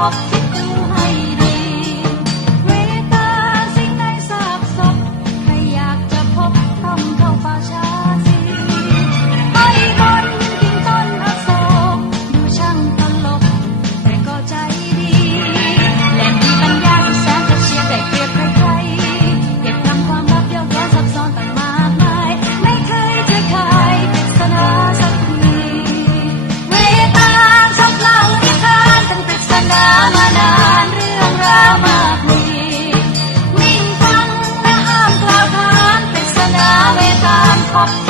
学。Thank you.